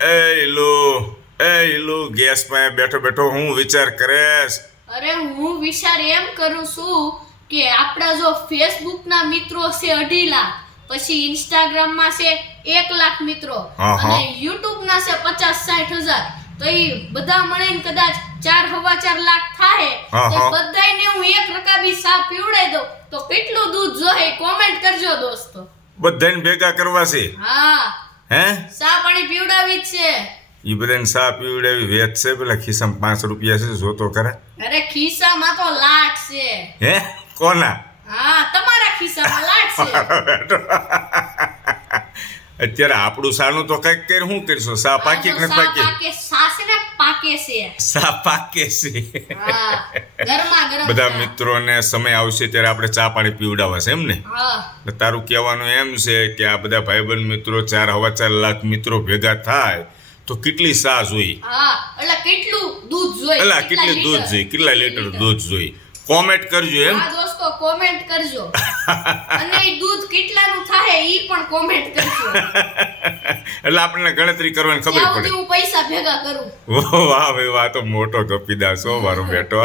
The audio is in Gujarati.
એ લો ગેસ પાસે બેઠો બેઠો હું વિચાર કરેશ. અરે હું વિચાર એમ કરું છું કે આપણા જો ફેસબુક ના મિત્રો છે 2.5 લાખ, પછી ઇન્સ્ટાગ્રામ માં છે 1 લાખ મિત્રો, અને યુટ્યુબ ના છે 50-60 હજાર, તો એ બધા મળીને કદાચ 4-4.25 લાખ થાય. તો બધાયને હું એક રકાબી સા પીવડાઈ દઉં તો કેટલું દૂધ જોઈએ કોમેન્ટ કરજો દોસ્તો. બધાને ભેગા કરવા છે? હા, હે સા પાણી પીવડાવી જ છે. ઈ બધાને સા પીવડાવી વેચ છે. પેલા ખિસ્સામાં 5 રૂપિયા છે, જોતો ખરા. અરે ખિસ્સામાં તો લાખ છે. હે કોના? હા, તમારા ખિસ્સામાં લાખ છે. અત્યારે આપણું સાનું તો કઈક કર શું કરશો? સા પાકી કે નથી પાકી? સાસે ને પાકે છે. સા પાકે છે. હા, ગરમા ગરમ. બધા મિત્રોને સમય આવશે ત્યારે આપણે ચા પાણી પીવડાવવા છે એમ ને? હા. તારું કહેવાનું એમ છે કે આ બધા ભાઈબંધ મિત્રો 4-4.25 લાખ મિત્રો ભેગા થાય તો કેટલી સા જોઈ? હા, એટલે કેટલું દૂધ જોઈ? એટલે કેટલી દૂધ જોઈ? કેટલા લીટર દૂધ જોઈ? કોમેન્ટ કરજો એમ. હા દોસ્તો, કોમેન્ટ કરજો. અને એ દૂધ કેટલાનું થાય ઈ પણ કોમેન્ટ કરજો. એટલે આપણને ગણતરી કરવાની ખબર ત્યાં પડે. સુધી હું પૈસા ભેગા કરું. વાહ ભાઈ વાહ, તો મોટો કપીદાસ હો મારો બેટો.